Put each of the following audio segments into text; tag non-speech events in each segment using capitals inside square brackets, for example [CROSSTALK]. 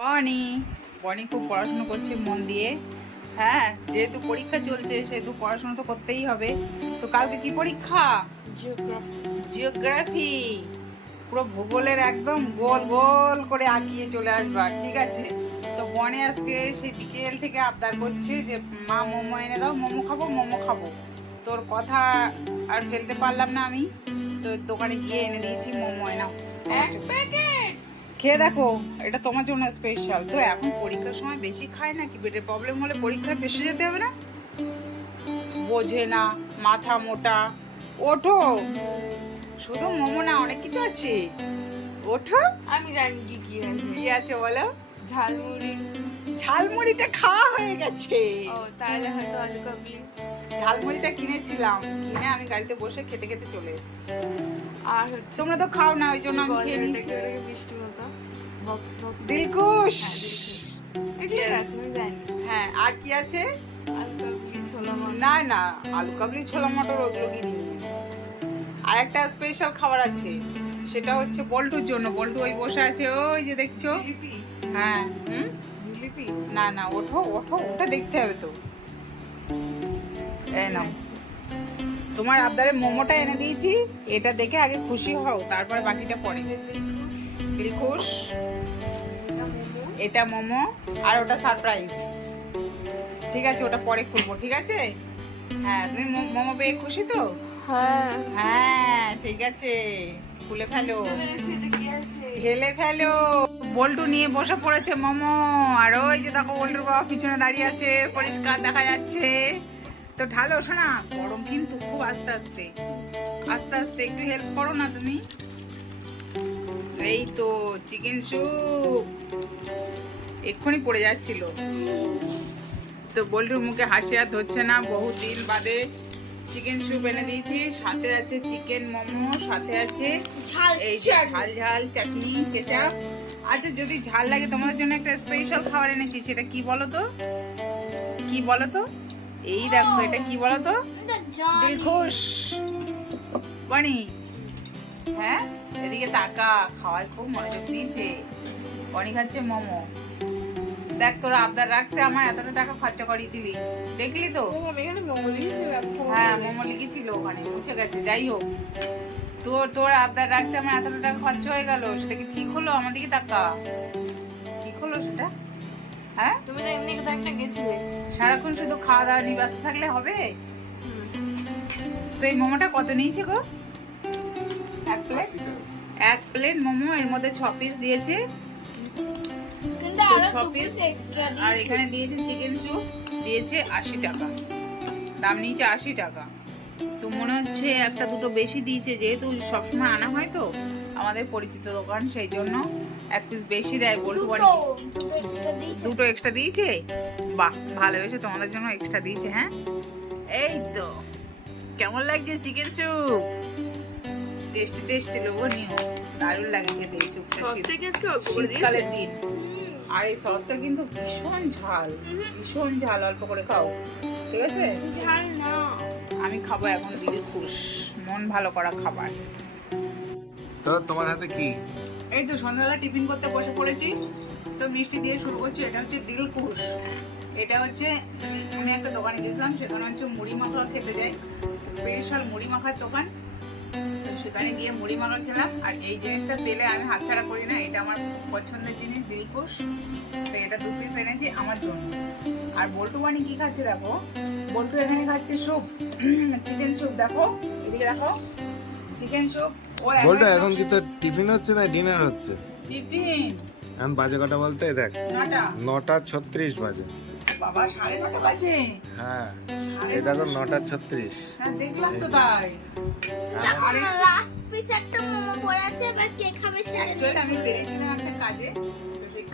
বনি বনি খুব পড়াশুনো করছে মন দিয়ে। হ্যাঁ যেহেতু পরীক্ষা চলছে, সেহেতু পড়াশোনা তো করতেই হবে। তো কালকে কি পরীক্ষা? জিওগ্রাফি। পুরো ভূগোলের একদম গোল গোল করে আঁকিয়ে চলে আসবা, ঠিক আছে? তো বনে আজকে সেই বিকেল থেকে আবদার করছে যে, মা, মোমো এনে দাও, মোমো খাব মোমো খাব। তোর কথা আর ফেলতে পারলাম না আমি। তো দোকানে গিয়ে এনে দিয়েছি, মোমো এনাও খেয়ে দেখো এটা তোমার জন্য স্পেশাল তো এখন পরীক্ষার সময় বেশি খায় না কি পেটের প্রবলেম হলে পরীক্ষায় বেশি যেতে হবে না? বোঝে না মাথা মোটা। ওঠো। শুধু মোমো না অনেক কিছু আছে। ওঠো। আমি জানি কি কি আছে। কি আছে বলো? ঝালমুড়ি। ঝালমুড়িটা খাওয়া হয়ে গেছে। ও তাহলে হয়তো আলু কাবলি ঝালমুড়িটা কিনেছিলাম। কিনে আমি গাড়িতে বসে খেতে খেতে চলে এসেছি। আর তোমরা তো খাও না ওই জন্য আমি খেয়ে নিয়েছি। মিষ্টি মতো। দিলকুশ জানি। হ্যাঁ আর কি আছে? না না আলু কাবলি ছোলা মটর ওগুলো কিনি আর একটা স্পেশাল খাবার আছে সেটা হচ্ছে বল্টুর জন্য। বল্টু ওই বসে আছে ওই যে দেখছ? হ্যাঁ হুম? না না ওঠো ওঠো ওটা দেখতে হবে তো। এই নাও। তোমার আবদারে মোমোটা এনে দিয়েছি এটা দেখে আগে খুশি হও তারপর বাকিটা পরে। দিলখুশ এটা মোমো আর ওটা সারপ্রাইজ। ঠিক আছে ওটা পরে খুলবো ঠিক আছে? হ্যাঁ তুমি মোমো পেয়ে খুশি তো? হ্যাঁ। হ্যাঁ ঠিক আছে। খুলে ফেলো। ঢেলে ফেলো। বল্টু নিয়ে বসে পড়েছে মোমো। আর ওই যে দেখো বল্টুর বাবা পিছনে দাঁড়িয়ে আছে পরিষ্কার দেখা যাচ্ছে। তো ঢালো শোনা গরম কিন্তু খুব আস্তে আস্তে। আস্তে আস্তে একটু হেল্প করো না তুমি। এই তো চিকেন স্যুপ এক্ষুনি পড়ে যাচ্ছিল। তো বল্টুর মুখে হাসি আর ধরছে না বহু দিন বাদে চিকেন স্যুপ এনে দিয়েছি। সাথে আছে চিকেন মোমো সাথে আছে এই যে ঝাল ঝাল চাটনি কেচাপ আচ্ছা যদি ঝাল লাগে তোমাদের জন্য একটা স্পেশাল খাবার এনেছি সেটা কি বলো তো? কি বলো তো? এই দেখো এটা কি বলো তো দিলখুশ। বানি হ্যাঁ? এদিকে তাকা খাওয়ায় খুব মনোযোগ দিয়েছে। বনি খাচ্ছে মোমো। দেখ তোরা আবদার রাখতে আমার এতটা টাকা খরচা করিয়ে দিলি। দেখলি তো? হ্যাঁ মোমো লিখেছিল ওখানে মুছে গেছে। যাই হোক তোর তোর আবদার রাখতে আমার এতটা টাকা খরচা হয়ে গেল সেটা কি ঠিক হলো? আমার দিকে টাকা ঠিক হলো সেটা? হ্যাঁ? তুমি তো এমনি একটা গেছিলে। সারাক্ষণ শুধু খাওয়া দাওয়া নিয়ে ব্যস্ত থাকলে হবে? তো এই মোমোটা কত নিয়েছে গো? এক প্লেট এক প্লেট মোমো এর মধ্যে ছ পিস দিয়েছে। ছ পিস আর এখানে দিয়েছে চিকেন স্যুপ দিয়েছে আশি টাকা। দাম নিয়েছে আশি টাকা। তো মনে হচ্ছে একটা দুটো বেশি দিয়েছে যেহেতু সবসময় আনা হয় তো আমাদের পরিচিত দোকান সেই জন্য এক পিস বেশি দেয় বলটু বাড়ি দুটো এক্সট্রা দিয়েছে? বাহ ভালোবেসে তোমাদের জন্য এক্সট্রা দিয়েছে হ্যাঁ? এই তো কেমন লাগছে চিকেন স্যুপ টেস্টি টেস্টি লোভনীয়। দারুণ লাগে খেতে এই স্যুপটা শীতকালের দিন। আর এই সসটা কিন্তু ভীষণ ঝাল ভীষণ ঝাল অল্প করে খাও। ঠিক আছে? ঝাল না। আমি খাব এখন দিদি খুশ। মন ভালো করা খাবার। তো তোমার হাতে কি? এই তো সন্ধ্যাবেলা টিফিন করতে বসে পড়েছি। তো মিষ্টি দিয়ে শুরু করছি, এটা হচ্ছে দিল খুশ এটা হচ্ছে, আমি একটা দোকানে গেছিলাম, সেখানে হচ্ছে মুড়ি মাখা খেতে যাই। স্পেশাল মুড়ি মাখার দোকান। সেখানে গিয়ে মুড়ি মাখা খেলাম। আর এই জিনিসটা পেলে আমি হাতছাড়া করি না, এটা আমার পছন্দের জিনিস দিলকুশ তো এটা দু পিস এনেছি আমার জন্য। আর বল্টু বানি কি খাচ্ছে দেখো? বল্টু এখানে খাচ্ছে স্যুপ। [CLEARS THROAT] চিকেন স্যুপ, দেখো। এদিকে দেখো। চিকেন ও এখন কি তোর টিফিন হচ্ছে না ডিনার হচ্ছে? টিফিন? এখন বাজে কটা বলতে? দেখ নটা। ছত্রিশ বাজে। বাবা সাড়ে নটা বাজে। হ্যাঁ এই দেখো নটা। ছত্রিশ। হ্যাঁ দেখলাম তো তাই। লাস্ট পিস একটা মোমো পড়ে আছে এবার কে খাবে সেটা আমি বেরিয়েছিলাম একটা কাজে।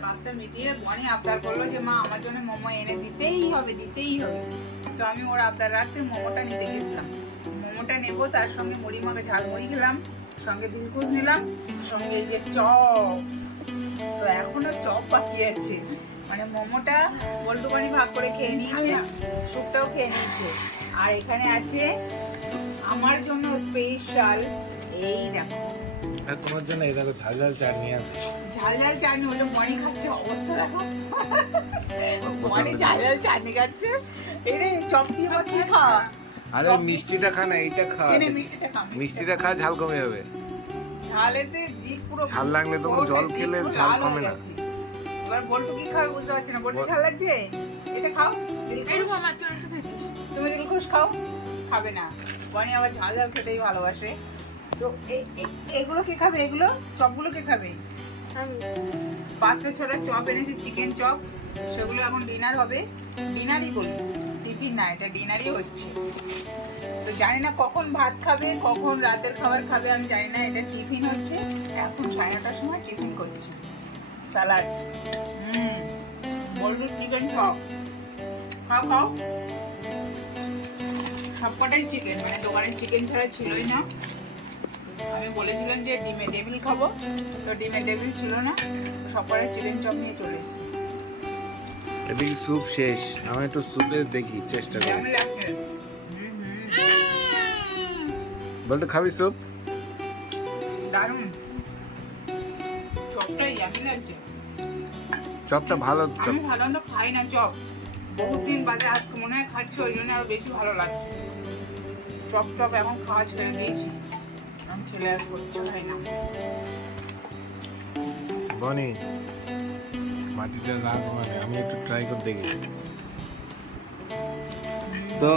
কাজটা মিটিয়ে বনি আবদার করল যে মা আমার জন্য মোমো এনে দিতেই হবে দিতেই হবে। তো আমি ওর আবদার রাখতে মোমোটা নিতে গেছিলাম। মোমোটা নেব তার সঙ্গে মুড়ি মাখে ঝালমুড়ি খেলাম সঙ্গে দুলকুচ নিলাম সঙ্গে এই যে চপ। তো এখনও চপ বাকি আছে। মানে মোমোটা বল্টু বানি ভাগ করে খেয়ে নিয়েছে স্যুপটাও খেয়ে নিয়েছে। আর এখানে আছে আমার জন্য স্পেশাল এই দেখো। আর তোমার জন্য এই দেখো ঝাল ঝাল চাটনি আছে। ঝাল ঝাল চাটনি ওটা মনি খাচ্ছে অবস্থা দেখো। মনি ঝাল ঝাল চাটনি খাচ্ছে। এরে চপ দিয়ে বা খা। আরে মিষ্টিটা খা না এইটা খা মিষ্টিটা খা মিষ্টিটা খা ঝাল কমে যাবে। ঝালেতে জিভ পুরো ঝাল লাগলে তখন জল খেলে ঝাল কমে না। গেছে। এবার বল্টু কি খাবে বুঝতে পারছি না বল্টু বল- ঝাল লাগছে? এটা খাও এরকম আমার চলে তো তুমি দিলখুশ খাও খাবে না। বনি আবার ঝাল ঝাল খেতেই ভালোবাসে। তো এগুলো কে খাবে এগুলো? চপগুলো কে খাবে? পাঁচটা ছটা চপ এনেছি চিকেন চপ। সেগুলো এখন ডিনার হবে। ডিনারই বলি টিফিন না, এটা ডিনারই হচ্ছে। তো জানি না কখন ভাত খাবে, কখন রাতের খাবার খাবে, আমি জানি না, এটা টিফিন হচ্ছে। এখন সাড়ে নটার সময় টিফিন করছি। স্যালাড হুম বলব চিকেন চপ খাও খাও। সবকটাই চিকেন মানে দোকানের চিকেন ছাড়া ছিলই না। আমি বলেছিলাম যে ডিমে টেবিল খাব, তো ডিমে টেবিল ছিল না সবকটাই চিকেন চপ নিয়ে চলে এসেছি। এদিকে স্যুপ শেষ। আমি একটু স্যুপে দেখি চেষ্টা করি। বলতে খাবি স্যুপ? দারুণ। চপটা ইয়ামি লাগছে। চপটা ভালো চপ। আমি সাধারণত খাই না চপ। বহুত দিন বাদে আজকে মনে হয় খাচ্ছি ওই জন্য আরও বেশি ভালো লাগছে চপ চপ এখন খাওয়া ছেড়ে দিয়েছি। আমি ছেলে আর করতে খাই না। বনি মাটিটা আমি একটু ট্রাই করে দেখি। তো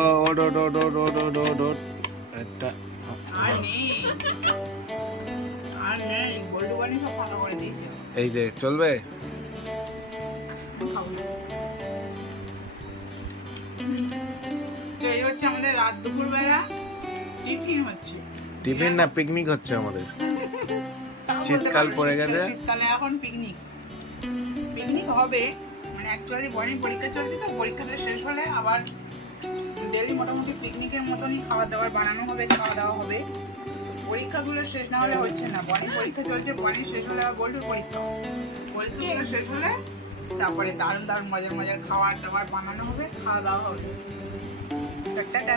একটা সব ফাঁকা করে দিয়েছে এই যে চলবে? আমাদের রাত টিফিন হচ্ছে। টিফিন না পিকনিক হচ্ছে আমাদের। শীতকাল পারো, পড়ে গেছে। শীতকালে এখন পিকনিক পিকনিক হবে মানে অ্যাকচুয়ালি বনির পরীক্ষা চলছে তো, পরীক্ষাটা শেষ হলে আবার ডেলি মোটামুটি পিকনিকের মতনই খাবার দাবার বানানো হবে খাওয়া দাওয়া হবে। পরীক্ষাগুলো শেষ না হলে হচ্ছে না বনির পরীক্ষা চলছে বনি শেষ হলে আবার বল্টুর পরীক্ষা। পরীক্ষাগুলো শেষ হলে তারপরে দারুণ দারুণ মজার মজার খাবার দাবার বানানো হবে খাওয়া দাওয়া হবে। টাটা